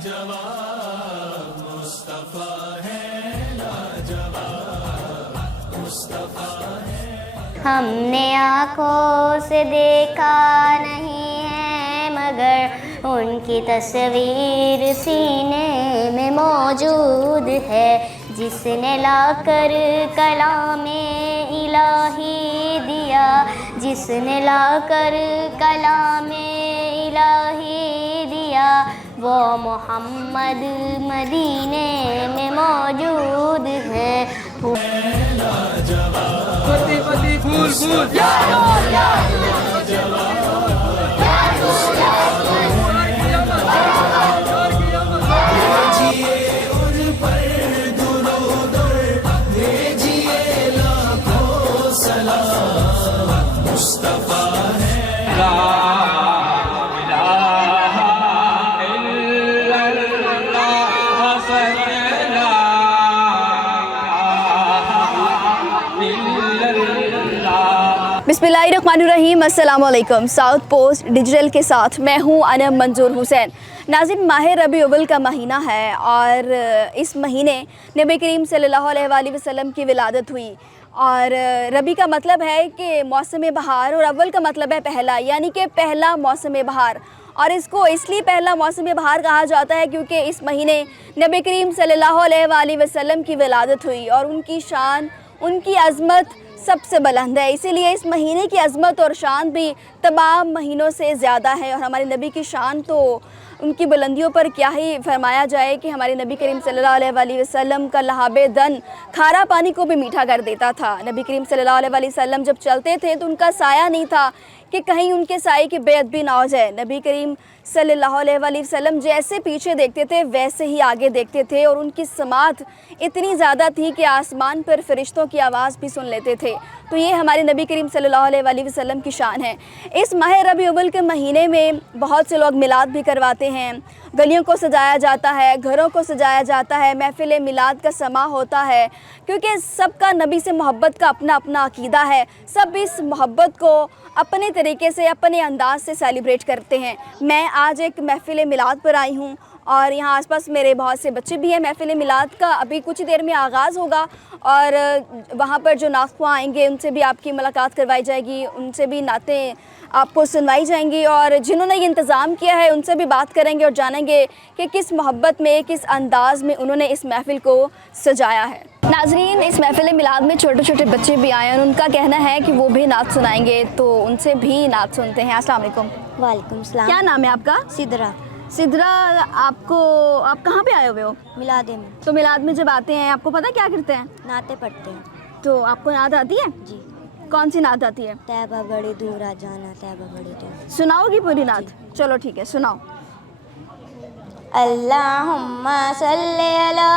लाजवाब मुस्तफा है, लाजवाब मुस्तफा है। हमने आँखों से देखा नहीं है मगर उनकी तस्वीर सीने में मौजूद है। जिसने लाकर कलामे इलाही दिया, जिसने लाकर कलामे इलाही दिया, वो मोहम्मद मदीने में मौजूद है। मुस्तफा है, बिस्मिल्लाहिर्रहमानिर्रहीम। अस्सलाम वालेकुम। साउथ पोस्ट डिजिटल के साथ मैं हूँ अनम मंजूर हुसैन। नाज़रीन, माह रबी अव्वल का महीना है और इस महीने नबी करीम सल्लल्लाहु अलैहि वसल्लम की विलादत हुई। और रबी का मतलब है कि मौसम बहार और अव्वल का मतलब है पहला, यानी कि पहला मौसम बहार। और इसको इसलिए पहला मौसम बहार कहा जाता है क्योंकि इस महीने नबी करीम सल्लल्लाहु अलैहि वसल्लम की विलादत हुई और उनकी शान, उनकी अज़मत सबसे बुलंद है। इसीलिए इस महीने की अज़मत और शान भी तमाम महीनों से ज़्यादा है। और हमारे नबी की शान तो उनकी बुलंदियों पर क्या ही फरमाया जाए कि हमारे नबी करीम सल्लल्लाहु अलैहि वसल्लम का लहाबे दन खारा पानी को भी मीठा कर देता था। नबी करीम सल्लल्लाहु अलैहि वसल्लम जब चलते थे तो उनका साया नहीं था कि कहीं उनके साए की बेअदबी ना हो जाए। नबी करीम सल्लल्लाहु अलैहि वसल्लम जैसे पीछे देखते थे वैसे ही आगे देखते थे और उनकी समात इतनी ज़्यादा थी कि आसमान पर फरिश्तों की आवाज़ भी सुन लेते थे। तो ये हमारे नबी करीम सल्लल्लाहु अलैहि वसल्लम की शान है। इस माह रबी अव्वल के महीने में बहुत से लोग मिलाद भी करवाते हैं, गलियों को सजाया जाता है, घरों को सजाया जाता है, महफ़िल मिलाद का समा होता है क्योंकि सबका नबी से मोहब्बत का अपना अपना अकीदा है। सब इस मोहब्बत को अपने तरीके से, अपने अंदाज़ से सेलिब्रेट करते हैं। मैं आज एक महफ़िल मिलाद पर आई हूँ और यहाँ आसपास मेरे बहुत से बच्चे भी हैं। महफ़िल मिलाद का अभी कुछ देर में आगाज़ होगा और वहाँ पर जो नाख़्वा आएंगे उनसे भी आपकी मुलाकात करवाई जाएगी, उनसे भी नातें आपको सुनवाई जाएंगी और जिन्होंने ये इंतज़ाम किया है उनसे भी बात करेंगे और जानेंगे कि किस मोहब्बत में, किस अंदाज़ में उन्होंने इस महफ़िल को सजाया है। नाज़रीन, इस महफ़िल मिलाद में छोटे छोटे बच्चे भी आए और उनका कहना है कि वो भी नात सुनाएंगे, तो उनसे भी नात सुनते हैं। अस्सलाम वालेकुम। वालेकुम सलाम। क्या नाम है आपका? सिदरा। सिदरा, आप कहाँ पे आए हुए हो? मिलादे में। तो मिलाद में जब आते हैं आपको पता क्या करते हैं? नाते पढ़ते हैं। तो आपको नात आती है? जी। कौन सी नात आती है? तैबा बड़ी दूर आ जाना, तैबा बड़ी दूर। सुनाओगी पूरी नात? चलो ठीक है, सुनाओ। अल्लाहुम्मा सल्ली अला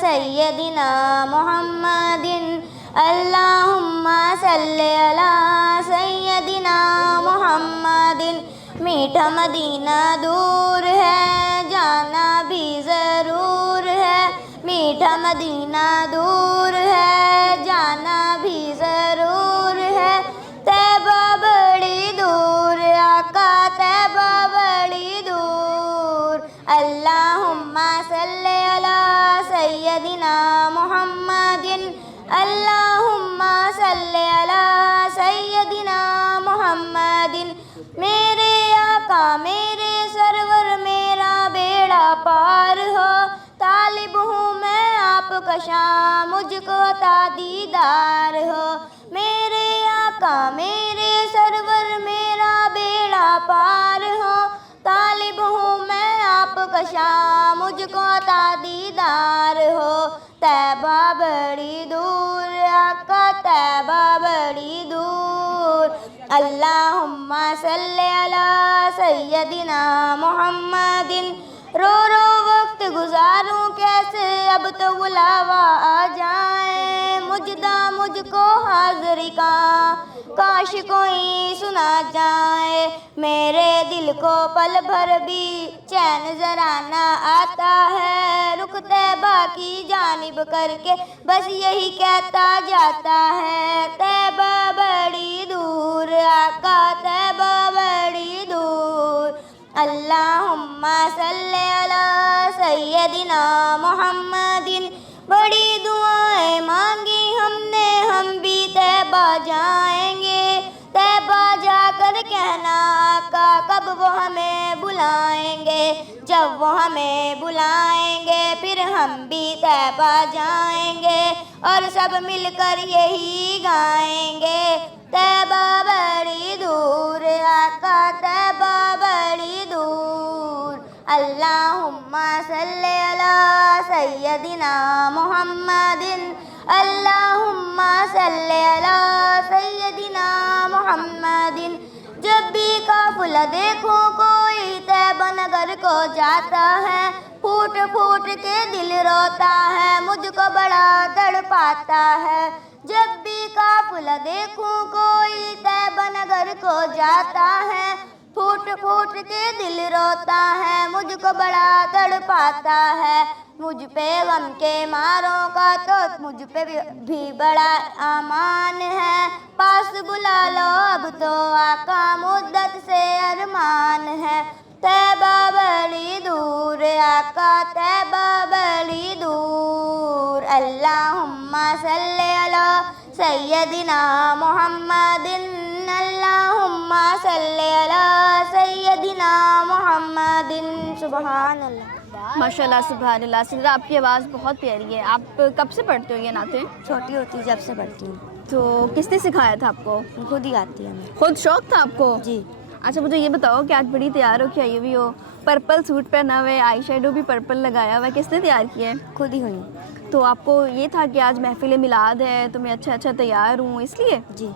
सय्यदिना मुहम्मदिन, अल्लाहुम्मा सल्ली अला सय्यदिना मुहम्मदिन। मीठा मदीना दूर है, जाना भी ज़रूर है। मीठा मदीना दूर है, जाना भी ज़रूर है। तैबा बड़ी दूर आका, तैबा बड़ी दूर। अल्लाहुम्मा सल्ली अला सय्यदिना मुहम्मदिन, अल्लाहुम्मा सल्ली अला सय्यदिना मुहम्मदिन। मेरे आका मेरे सरवर मेरा बेड़ा पार हो, तालिब हूँ मैं आपका शाम, मुझको ता दीदार हो। मेरे आका मेरे सरवर मेरा बेड़ा पार हो, तालिब हूँ मैं आपका शाम, मुझको ता दीदार हो। तैबा बड़ी दूर आका, तैबा बड़ी दूर। अल्लाहुम्मा सल्ली अला सय्यदिना मुहम्मदिन। रो रो वक्त गुजारूं कैसे, अब तो बुलावा आ जाए। मुजदा मुझको हाज़री का, काश कोई सुना जाए। मेरे दिल को पल भर भी चैन जरा ना आता है, रुख तैबा की जानिब करके बस यही कहता जाता है। तैबा बड़ी दूर आका, तैबा बड़ी दूर। अल्लाहुम्मा सल्ली अला سیدنا محمد بڑی دعائیں مانگی ہم نے ہم بھی طیبہ جائیں گے طیبہ جا کر کہنا آقا کب وہ ہمیں بلائیں گے جب وہ ہمیں بلائیں گے پھر ہم بھی طیبہ جائیں گے اور سب مل کر یہی گائیں گے طیبہ بڑی دور آقا طیبہ بڑی دور اللہم صلی علی سیدنا محمد اللہم صلی علی سیدنا محمد جب بھی قافلہ دیکھو کوئی طیبہ نگر کو جاتا ہے پھوٹ پھوٹ کے دل روتا ہے مجھ کو بڑا تڑپاتا ہے جب بھی قافلہ دیکھوں کوئی طیبہ نگر کو جاتا ہے پھوٹ پھوٹ کے دل روتا ہے مجھ کو بڑا تڑپاتا ہے مجھ پہ غم کے ماروں کا تو مجھ پہ بھی بڑا امان ہے پاس بلا لو اب تو آقا مدت سے ارمان ہے طیبہ بڑی دور آقا طیبہ بڑی دور اللہم صلی علی سیدنا محمد اللہم صلی علی سیدنا محمد سبحان اللہ ماشاء اللہ سبحان اللہ. سدرا آپ کی آواز بہت پیاری ہے. آپ کب سے پڑھتے ہو یہ نعتیں؟ چھوٹی ہوتی جب سے پڑھتی ہوں. تو کس نے سکھایا تھا آپ کو؟ خود ہی آتی ہے ہمیں. خود شوق تھا آپ کو؟ جی. اچھا مجھے یہ بتاؤ کہ آج بڑی تیار ہو کے آئی ہوئی ہو, پرپل سوٹ پہنا ہوا ہے, آئی شیڈو بھی پرپل لگایا ہوا ہے, کس نے تیار کیا ہے؟ خود ہی ہوئی. تو آپ کو یہ تھا کہ آج محفل میلاد ہے تو میں اچھا تیار ہوں اس لیے؟ جی.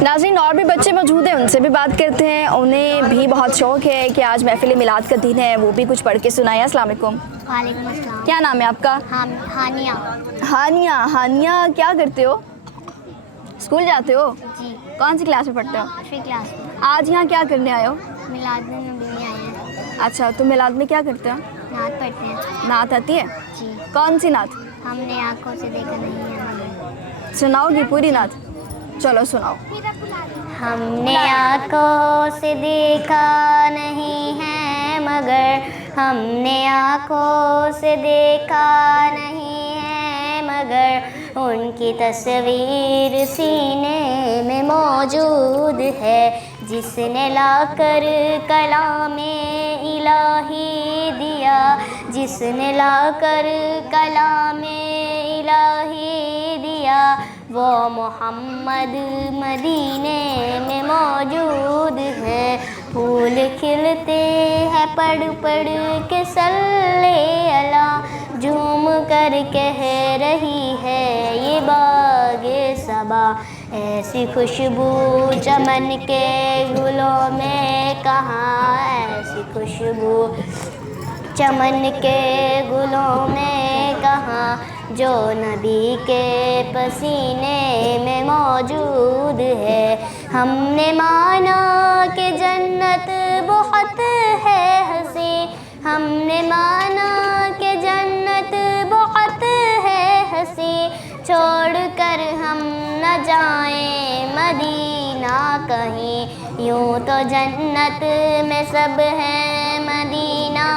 ناظرین اور بھی بچے موجود ہیں, ان سے بھی بات کرتے ہیں, انہیں بھی بہت شوق ہے کہ آج محفل میلاد کا دن ہے, وہ بھی کچھ پڑھ کے سنائیں. السلام علیکم. وعلیکم السلام. کیا نام ہے آپ کا؟ ہانیہ. ہانیہ. ہانیہ کیا کرتے ہو؟ اسکول جاتے ہو؟ جی. کون سی کلاس میں پڑھتے ہو؟ 8ویں کلاس میں. آج یہاں کیا کرنے آئے ہو؟ میلاد النبی میں آئے ہیں. اچھا تو میلاد میں کیا کرتے ہو؟ نعت پڑھتے ہیں. نعت آتی ہے؟ جی. کون سی نعت؟ ہم نے آنکھوں سے دیکھا نہیں ہے مگر. سناؤ گی پوری نعت؟ چلو سناؤ. ہم نے آنکھوں سے دیکھا نہیں ہے مگر ہم نے آنکھوں سے دیکھا نہیں ہے مگر ان کی تصویر سینے میں موجود ہے جس نے لا کر کلام الہی دیا جس نے لا کر کلام الہی دیا وہ محمد مدینے میں موجود ہے پھول کھلتے ہیں پڑھ پڑھ کے صلی علی جھوم کر کہہ رہی ہے یہ باغ صبا ایسی خوشبو چمن کے گلوں میں کہاں ایسی خوشبو چمن کے گلوں میں کہاں جو نبی کے پسینے میں موجود ہے ہم نے مانا کہ جنت بہت ہے ہنسی ہم نے مانا کہ جنت بہت ہے ہنسی چھوڑ کر ہم نہ جائیں مدینہ کہیں یوں تو جنت میں سب ہیں مدینہ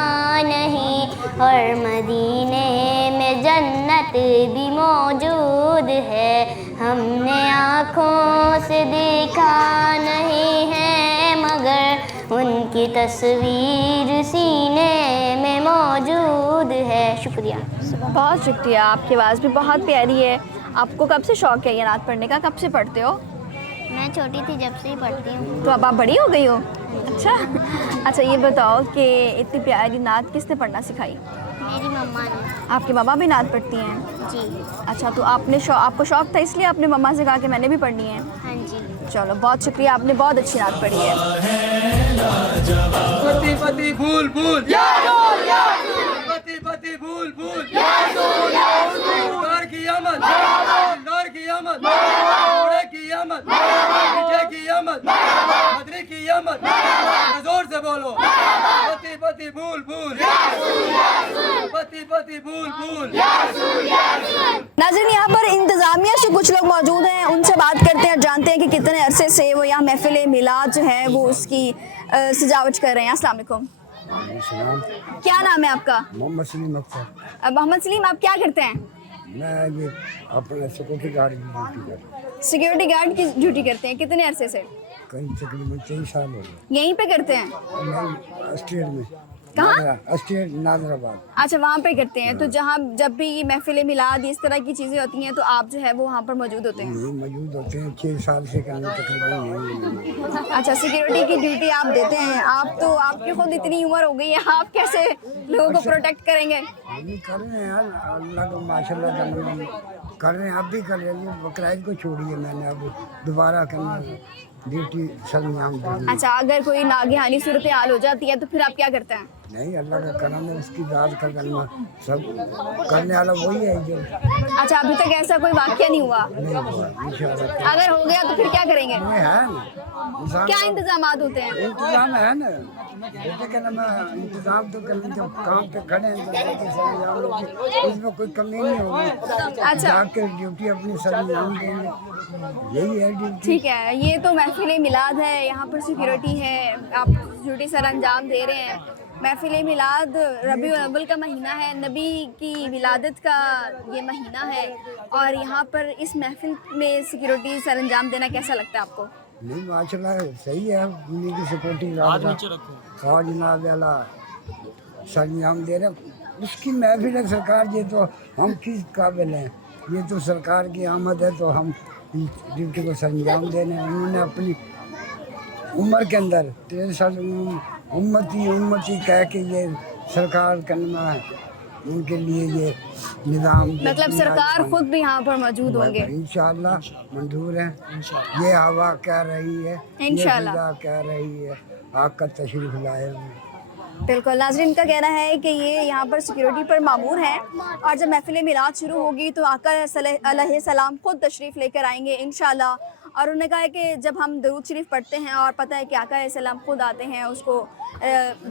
نہیں اور مدینے میں جنت بھی موجود ہے ہم نے آنکھوں سے دیکھا نہیں ہے مگر ان کی تصویر سینے میں موجود ہے. شکریہ. بہت شکریہ. آپ کی آواز بھی بہت پیاری ہے. آپ کو کب سے شوق ہے یہ نعت پڑھنے کا؟ کب سے پڑھتے ہو؟ میں چھوٹی تھی جب سے ہی پڑھتی ہوں. تو اب آپ بڑی ہو گئی ہو؟ اچھا یہ بتاؤ کہ اتنی پیاری نعت کس نے پڑھنا سکھائی؟ میری مما نے. آپ کی مما بھی نعت پڑھتی ہیں؟ جی. اچھا تو آپ کو شوق تھا اس لیے آپ نے مما سے کہا کہ میں نے بھی پڑھنی ہے؟ ہاں جی. چلو بہت شکریہ, آپ نے بہت اچھی نعت پڑھی ہے. پتی پتی پھول پھول یا رسول یا رسول پتی پتی پھول پھول یا رسول یا رسول دار کی آمد دار کی آمد اوڑے کی آمد پیچھے کی آمد مدری کی آمد زور سے بولو پتی پتی پھول پھول یا رسول یا رسول پتی پتی پھول پھول یا رسول یا رسول. ناظرین یہاں پر انتظامیہ سے کچھ لوگ موجود ہیں, ان سے بات کرتے ہیں, جانتے ہیں کہ کتنے عرصے سے وہ یہاں محفل میلاد جو ہے وہ اس کی سجاوٹ کر رہے ہیں. السلام علیکم. सलाम। क्या नाम है आपका? मोहम्मद सलीम अख्तर। मोहम्मद सलीम, आप क्या करते हैं? मैं ये अपना सिक्योरिटी गार्ड की ड्यूटी कर रहा हूँ। सिक्योरिटी गार्ड की ड्यूटी करते हैं, कितने अरसे से? कहीं तकरीबन 23 साल हो गए। यहीं पे करते हैं? मैं स्टेट में। कहाँ? स्टेट नाजराबाद। अच्छा, वहाँ पे करते हैं। तो जहाँ जब भी महफिल मिलाद इस तरह की चीज़ें होती हैं तो आप जो है वो वहाँ पर मौजूद होते हैं? नहीं मौजूद होते हैं, 6 साल से करने तकरीबन। अच्छा, सिक्योरिटी की ड्यूटी आप देते हैं। आप तो आपकी खुद इतनी उम्र हो गई है, आप कैसे लोगों को प्रोटेक्ट करेंगे? हम कर रहे हैं यार, अल्लाह का माशाल्लाह कर रहे हैं। आप भी कर रहे हैं। बकराइद को छोड़िए, मैंने अब दोबारा करना ड्यूटी सरंजाम दी। अच्छा, अगर कोई नागहानी सूरत हाल हो जाती है तो फिर आप क्या करते हैं? नहीं, अल्लाह का करम है, उसकी दाद का करना, सब करने वाला वही है जो। अच्छा, अभी तक ऐसा कोई वाक़या नहीं हुआ? नहीं हुआ, इंशाअल्लाह। अगर हो गया तो फिर क्या करेंगे? ये है ना इंसान क्या का इंतजामात होते हैं? इंतजाम है ना, बेटे का नाम इंतजाम तो करने, जब काम पे खड़े हैं तो ड्यूटी सरंजाम देंगे, इसमें कोई कमी नहीं होगी। अच्छा, जाके ड्यूटी अपनी सरंजाम देंगे, यही है ड्यूटी। ठीक है। ये तो महफिल मिलाद है, यहाँ पर सिक्योरिटी है, आप ड्यूटी सर अंजाम दे रहे हैं। महफिल मिलाद रबीउल अव्वल का महीना है, नबी की विलादत का ये महीना है, और यहाँ पर इस महफिल में सिक्योरिटी सर अंजाम देना कैसा लगता है आपको? नहीं माशाल्लाह सही है, उन्हीं की सिक्योरिटी और जनाब वाला सरंजाम दे रहे, उसकी महफिल है सरकार। ये तो हम किस काबिल हैं, ये तो सरकार की आमद है, तो हम ड्यूटी को सरंजाम देने। उन्होंने अपनी उम्र के अंदर 13 साल उम्मती कह के ये सरकार करना है, उनके लिए ये निज़ाम। मतलब सरकार खुद भी यहाँ पर मौजूद होंगे? इंशाअल्लाह मंजूर है। ये हवा कह रही है, इंशाअल्लाह ये कह रही है, आकर तशरीफ लाए हैं। बिल्कुल। नाज़रीन, का कहना है कि ये यहाँ पर सिक्योरिटी पर मामूर है, और जब महफिल मिलाद शुरू होगी तो आका अलैहिस्सलाम खुद तशरीफ़ लेकर आएंगे इंशाअल्लाह। और उन्होंने कहा है कि जब हम दरूद शरीफ पढ़ते हैं और पता है कि आका अलैहिस्सलाम खुद आते हैं, उसको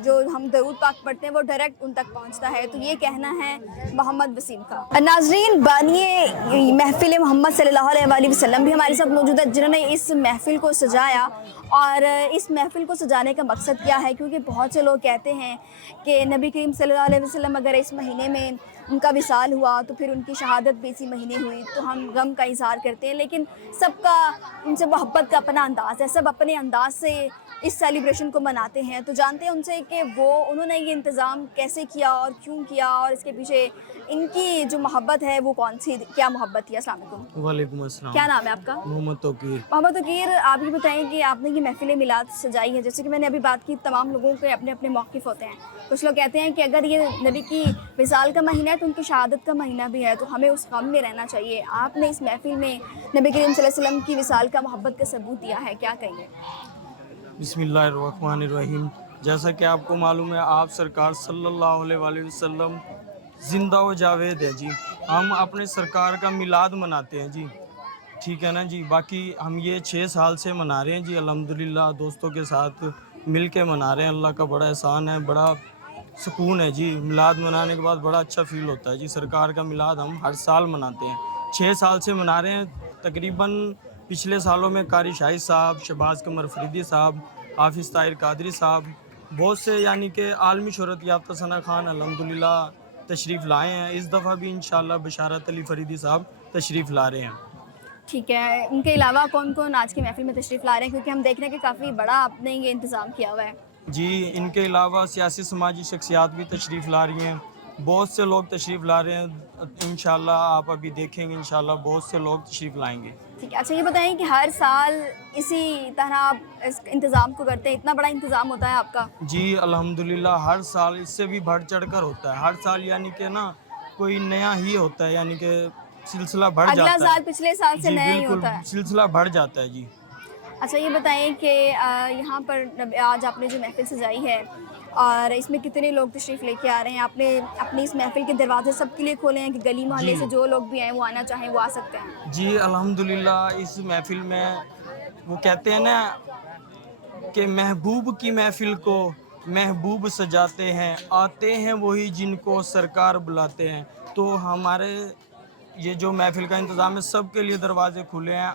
जो हम दरूद पाक पढ़ते हैं वो डायरेक्ट उन तक पहुँचता है। तो ये कहना है मोहम्मद वसीम का। नाज़रीन, बानिए महफिल मोहम्मद सल्लल्लाहु अलैहि वसल्लम भी हमारे साथ मौजूद है, जिन्होंने इस महफिल को सजाया। और इस महफिल को सजाने का मकसद क्या है, क्योंकि बहुत से लोग कहते हैं कि नबी करीम सल्लल्लाहु अलैहि वसल्लम अगर इस महीने में उनका विसाल हुआ तो फिर उनकी शहादत भी इसी महीने हुई, तो हम गम का इज़हार करते हैं। लेकिन सबका उनसे मोहब्बत का अपना अंदाज़ है, सब अपने अंदाज से इस सेलिब्रेशन को मनाते हैं। तो जानते हैं उनसे कि उन्होंने ये इंतज़ाम कैसे किया और क्यों किया, और इसके पीछे इनकी जो मोहब्बत है वो कौन सी, क्या मोहब्बत थी। अस्सलाम वालेकुम। वालेकुम अस्सलाम। क्या नाम है आपका? मोहम्मद तौकीर। मोहम्मद तौकीर, आप ये बताएं कि आपने ये महफिल मिलाद सजाई है, जैसे कि मैंने अभी बात की, तमाम लोगों के अपने अपने मौक़िफ़ होते हैं। कुछ लोग कहते हैं कि अगर ये नबी की विसाल का महीना है तो उनकी शहादत का महीना भी है, तो हमें उस गम में रहना चाहिए। आपने इस महफिल में नबी करीम सल्लल्लाहु अलैहि वसल्लम की विसाल का मोहब्बत का सबूत दिया है, क्या कहेंगे? बिस्मिल्लाहिर्रहमानिर्रहीम। जैसा कि आपको मालूम है, आप सरकार सल्लल्लाहु अलैहि वसल्लम ज़िंदा व जावेद है जी। हम अपने सरकार का मिलाद मनाते हैं जी, ठीक है ना जी। बाकी हम ये 6 साल से मना रहे हैं जी, अल्हम्दुलिल्लाह दोस्तों के साथ मिल के मना रहे हैं। अल्लाह का बड़ा एहसान है, बड़ा सुकून है जी। मिलाद मनाने के बाद बड़ा अच्छा फ़ील होता है जी। सरकार का मिलाद हम हर साल मनाते हैं, 6 साल से मना रहे हैं। तकरीबन पिछले सालों में कारी शाहिद साहब, शहबाज कमर फरीदी साहब, हाफिज़ ताहिर कादरी साहब, बहुत से यानी कि आलमी शोहरत याफ्ता सना खान अल्हम्दुलिल्लाह तशरीफ़ लाए हैं। इस दफ़ा भी इंशाअल्लाह बशारत अली फरीदी साहब तशरीफ़ ला रहे हैं। ठीक है, इनके अलावा कौन कौन आज की महफिल में तशरीफ़ ला रहे हैं, क्योंकि हम देख रहे हैं कि काफ़ी बड़ा आपने ये इंतज़ाम किया हुआ है? जी, इनके अलावा सियासी समाजी शख्सियात भी तशरीफ़ ला रही हैं, बहुत से लोग तशरीफ़ ला रहे हैं। इंशाअल्लाह आप अभी देखेंगे, इंशाअल्लाह बहुत से लोग तशरीफ़ लाएंगे। ठीक है। अच्छा, ये बताएं कि हर साल इसी तरह आप इस इंतज़ाम को करते हैं, इतना बड़ा इंतज़ाम होता है आपका? जी अल्हम्दुलिल्लाह, हर साल इससे भी बढ़ चढ़ कर होता है। हर साल यानी कि ना कोई नया ही होता है, यानी कि सिलसिला बढ़ जाता है। अगला साल पिछले साल से नया ही होता है, सिलसिला बढ़ जाता है जी। अच्छा, ये बताएं कि यहाँ पर आज आपने जो महफिल सजाई है और इसमें कितने लोग तशरीफ़ लेके आ रहे हैं? आपने अपनी इस महफिल के दरवाजे सबके लिए खोले हैं कि गली मोहल्ले से जो लोग भी आए वो आना चाहें वो आ सकते हैं? जी अल्हम्दुलिल्लाह, इस महफिल में वो कहते हैं ना कि महबूब की महफिल को महबूब सजाते हैं, आते हैं वही जिनको सरकार बुलाते हैं। तो हमारे ये जो महफिल का इंतज़ाम है, सब के लिए दरवाजे खुले हैं।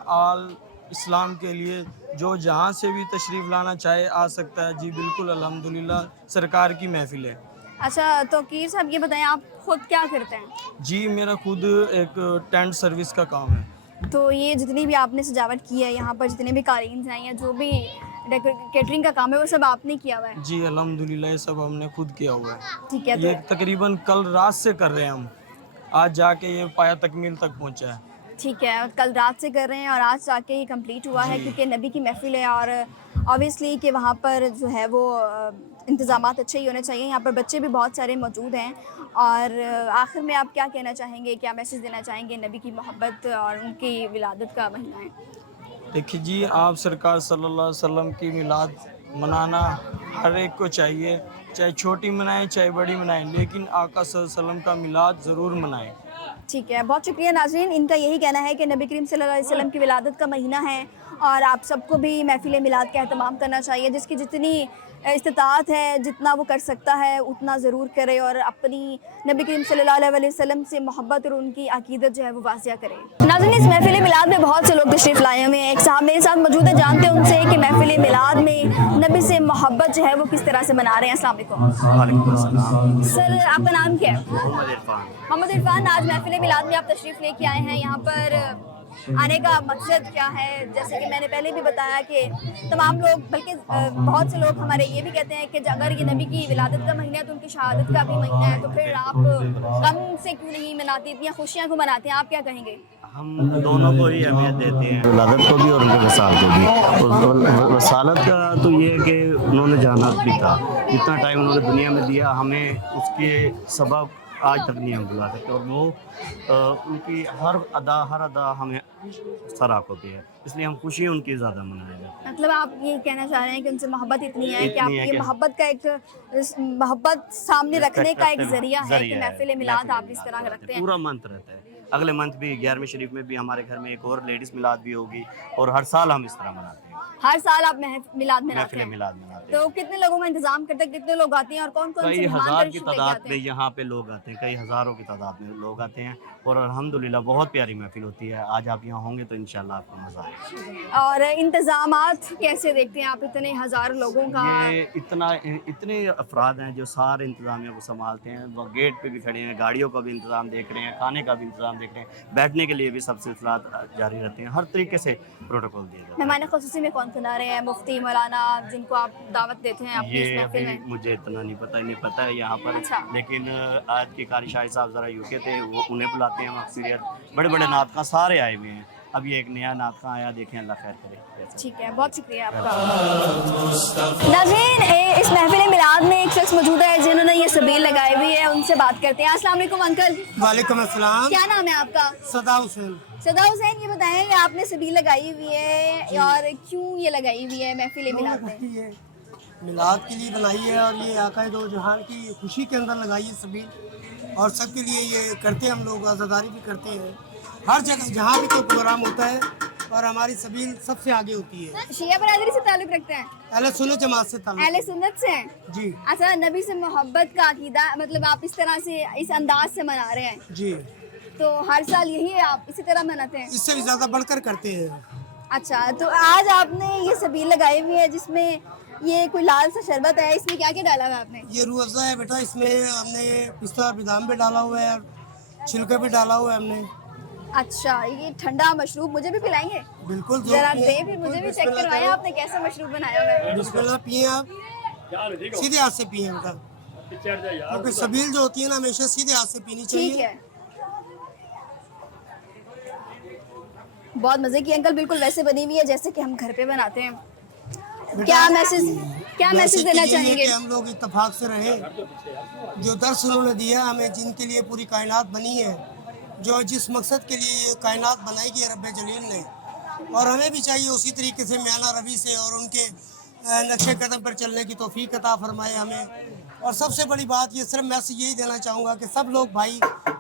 इस्लाम के लिए जो जहाँ से भी तशरीफ़ लाना चाहे आ सकता है जी। बिल्कुल अल्हम्दुलिल्लाह सरकार की महफिल है अच्छा, तो कीर साहब ये बताएं, आप खुद क्या करते हैं? जी। मेरा खुद एक टेंट सर्विस का काम है। तो ये जितनी भी आपने सजावट की है यहाँ पर, जितने भी कारीन हैं या जो भी कैटरिंग का काम है, वो सब आपने किया हुआ है? जी अल्हम्दुलिल्लाह ये सब हमने खुद किया हुआ है। ठीक है। ये तो तकरीबन कल रात से कर रहे हैं हम, आज जाके ये पाया तकमील तक पहुँचा है। ठीक है, कल रात से कर रहे हैं और आज जाके ये कंप्लीट हुआ है, क्योंकि नबी की महफिल है और ऑब्वियसली कि वहाँ पर जो है वो इंतज़ामात अच्छे ही होने चाहिए। यहाँ पर बच्चे भी बहुत सारे मौजूद हैं। और आखिर में आप क्या कहना चाहेंगे, क्या मैसेज देना चाहेंगे? नबी की मोहब्बत और उनकी विलादत का महीना है। देखिए जी, आप सरकार सल्लल्लाहु अलैहि वसल्लम की मिलाद मनाना हर एक को चाहिए, चाहे छोटी मनाएं चाहे बड़ी मनाएं, लेकिन आका सल्लल्लाहु अलैहि वसल्लम का मिलाद ज़रूर मनाएं। ठीक है, बहुत शुक्रिया नाज़रीन। इनका यही कहना है कि नबी करीम सल्लल्लाहु अलैहि वसल्लम की विलादत का महीना है और आप सबको भी महफिल मिलाद का एहतमाम करना चाहिए। जिसकी जितनी इस्तिताअत है, जितना वो कर सकता है उतना ज़रूर करे और अपनी नबी करीम सल्लल्लाहु अलैहि वसल्लम से मोहब्बत और उनकी अकीदत जो है वो वाज़िया करे। नाज़रीन, इस महफिल मिलाद में बहुत से लोग तशरीफ़ लाए हुए हैं। एक साहब मेरे साथ मौजूद है, जानते हैं उनसे कि महफिल मिलाद में नबी से मोहब्बत जो है वो किस तरह से मना रहे हैं। अस्सलाम वालेकुम। सर, आपका नाम क्या है? मोहम्मद इरफान। आज महफिल मिलाद में आप तशरीफ़ लेके आए हैं, यहाँ पर आने का मकसद क्या है? जैसे कि मैंने पहले भी बताया कि तमाम लोग, बल्कि बहुत से लोग हमारे ये भी कहते हैं कि अगर ये नबी की विलादत का महीना है तो उनकी शहादत का भी महीना है, तो फिर आप गम से क्यों नहीं मनाते, इतनी खुशियाँ क्यों मनाते हैं? आप क्या कहेंगे? हम दोनों को ही अहमियत देते हैं, विलादत को भी और उनके वसाल को भी। वसालत का तो ये है कि उन्होंने जाना भी था, जितना टाइम उन्होंने दुनिया में दिया हमें, उसके सबब आज तक नहीं हम भुला सकते। और वो उनकी हर अदा हमें सराख होती है, इसलिए हम खुशी उनकी ज़्यादा मनाएंगे। मतलब आप ये कहना चाह रहे हैं कि उनसे मोहब्बत इतनी है कि आप इतनी है ये कि मोहब्बत का मोहब्बत सामने रखने का एक ज़रिया है कि ज़रिया है, महफिल मिलाद आप इस तरह रखते हैं। पूरा मंथ रहता है। अगले मंथ भी 11वीं शरीफ में भी हमारे घर में एक और लेडीज़ मिलाद भी होगी और हर साल हम इस तरह मनाते हैं। हर साल आप मिलाद मनाते महफिल हैं? मिलाद मनाते हैं। तो कितने लोगों का इंतजाम करते हैं, कितने लोग आते हैं और कौन कौन से कई मेहमान हज़ार की तशरीफ लेके तादाद आते में हैं? यहाँ पे लोग आते हैं, कई हज़ारों की तादाद में लोग आते हैं और अल्हम्दुलिल्लाह बहुत प्यारी महफिल होती है। आज आप यहाँ होंगे तो इंशाल्लाह आपको मज़ा आएगा। और इंतजामात कैसे देखते हैं आप, इतने हज़ार लोगों का? ये इतने अफराद हैं जो सारे इंतज़ामिया को संभालते हैं। वो गेट पे भी खड़े हैं, गाड़ियों का भी इंतज़ाम देख रहे हैं, खाने का भी इंतज़ाम देख रहे हैं, बैठने के लिए भी सब सिलसिलात जारी रहते हैं, हर तरीके से प्रोटोकॉल दिए जाते हैं। मेहमान ख़ुसूसी में कौन कौन आ रहे हैं? मुफ्ती, मौलाना, जिनको आप दावत देते हैं अपनी इस ये महफिल अभी में? मुझे इतना नहीं पता है यहाँ पर। अच्छा। लेकिन आज के कारी शाही साहब ज़रा यूके थे, वो उन्हें बुलाते हैं हम अक्सरियत। बड़े बड़े नातखा सारे आए हुए हैं। अब ये एक नया नातखा आया, देखें अल्लाह खैर करे। ठीक है, बहुत शुक्रिया आपका। नाज़रीन, इस महफिल मिलाद में एक शख्स मौजूद है जिन्होंने ये सबील लगाई हुई है, उनसे बात करते हैं। अस्सलाम वालेकुम अंकल। वालेकुम अस्सलाम। क्या नाम है आपका? सदा हुसैन। सदा हुसैन, ये बताएं कि आपने सबील लगाई हुई है और क्यों ये लगाई हुई है महफिल मिलाद में? ये मिलाद के लिए बनाई है और ये आकाए दो जहान की खुशी के अंदर लगाई है सभी, और सबके लिए ये करते हैं हम लोग, आज़ादारी भी करते हैं हर जगह जहाँ भी कोई प्रोग्राम होता है, और हमारी सबील सबसे आगे होती है। शिया बरादरी से ताल्लुक़ रखते हैं? अहले सुन्नत जमात से ताल्लुक। अहले सुन्नत से हैं? जी अच्छा, नबी से मोहब्बत का अकीदा, मतलब आप इस तरह से, इस अंदाज से मना रहे हैं, जी, तो हर साल यही है, आप इसी तरह मनाते हैं? इससे भी ज़्यादा बढ़कर करते हैं। अच्छा, तो आज आपने ये सबील लगाई हुई है जिसमें ये कोई लाल सा शरबत है, इसमें क्या क्या डाला हुआ है आपने? ये रूह अफ़ज़ा है बेटा, इसमें हमने पिस्ता और बादाम भी डाला हुआ है और छिलका भी डाला हुआ है हमने। अच्छा, ये ठंडा मशरूब मुझे भी पिलाएंगे? बिल्कुल जरा दे, फिर मुझे भी चेक करवाएं आपने कैसा मशरूब बनाया हुआ है। बिस्मिल्लाह पिए आप, सीधे हाथ से पिए बेटा, क्योंकि सबील जो होती है ना हमेशा सीधे हाथ से पीनी चाहिए। ठीक है, बहुत मजे की अंकल, बिल्कुल वैसे बनी हुई है जैसे कि हम घर पे बनाते हैं। क्या मैसेज देना चाहेंगे? हम लोग इत्तेफाक से रहें, जो दर्स उन्होंने दिया हमें, जिनके लिए पूरी कायनात बनी है, जो जिस मकसद के लिए ये कायनात बनाई गई रब जलील ने, और हमें भी चाहिए उसी तरीके से म्याना रवि से और उनके नक्शे कदम पर चलने की तौफीक अता फरमाए हमें। और सबसे बड़ी बात ये, सिर्फ मैसेज यही देना चाहूँगा कि सब लोग भाई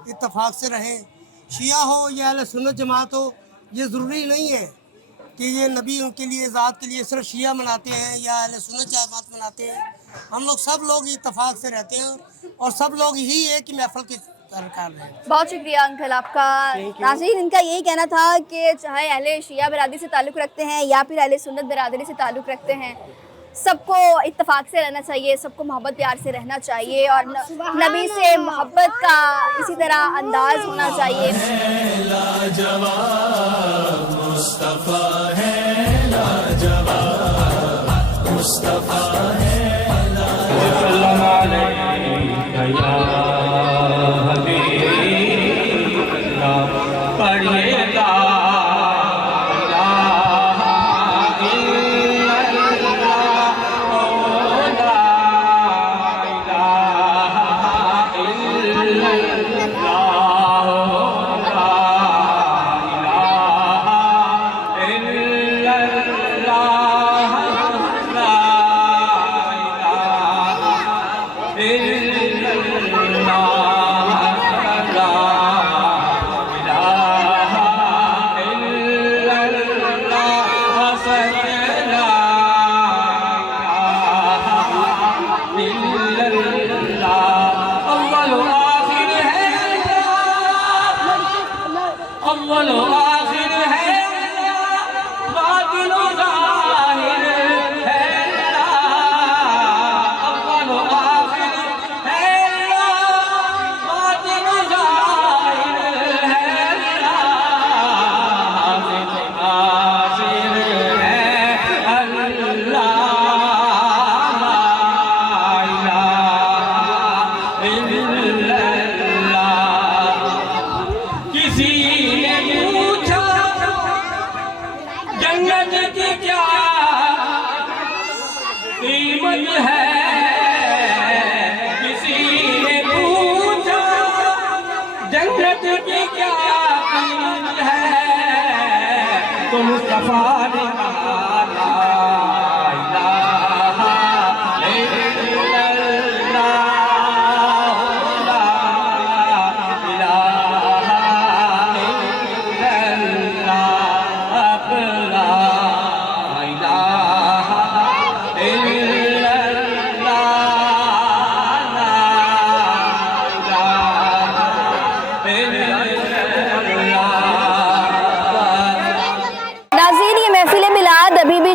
इत्तेफाक से रहें, शिया हो या अहले सुन्नत जमात हो, ये ज़रूरी नहीं है कि ये नबी उनके लिए ज़ात के लिए सिर्फ शिया मनाते हैं या अहले सुन्नत जमात मनाते हैं। हम लोग सब लोग इत्तेफाक से रहते हैं और सब लोग ही एक ही महफिल के सरकार रहे। बहुत शुक्रिया अंकल आपका। नाज़रीन, इनका यही कहना था कि चाहे अहले शिया बरादरी से ताल्लुक़ रखते हैं या फिर अहले सुन्नत बरादरी से ताल्लुक़ रखते हैं, सबको इत्तेफाक से रहना चाहिए, सबको मोहब्बत प्यार से रहना चाहिए और नबी से मोहब्बत का इसी तरह अंदाज़ होना चाहिए।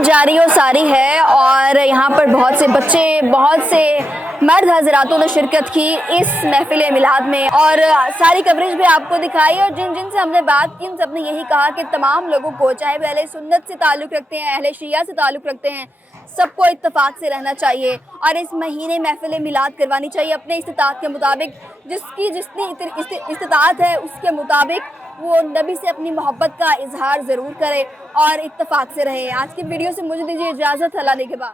जारी और सारी है और यहाँ पर बहुत से बच्चे, बहुत से मर्द हजरातों ने शिरकत की इस महफिल मिलाद में और सारी कवरेज भी आपको दिखाई। और जिन से हमने बात की उन सब ने यही कहा कि तमाम लोगों को, चाहे वे अहले सुन्नत से ताल्लुक़ रखते हैं, अहले शिया से ताल्लुक़ रखते हैं, सबको इत्तेफाक से रहना चाहिए और इस महीने महफिल मिलाद करवानी चाहिए अपने इस्तिताअत के मुताबिक। जिसकी जितनी इस्तिताअत है उसके मुताबिक वो नबी से अपनी मोहब्बत का इजहार ज़रूर करे और इत्तेफाक से रहे। आज की वीडियो से मुझे दीजिए इजाज़त, अल्लाह ने के बाद।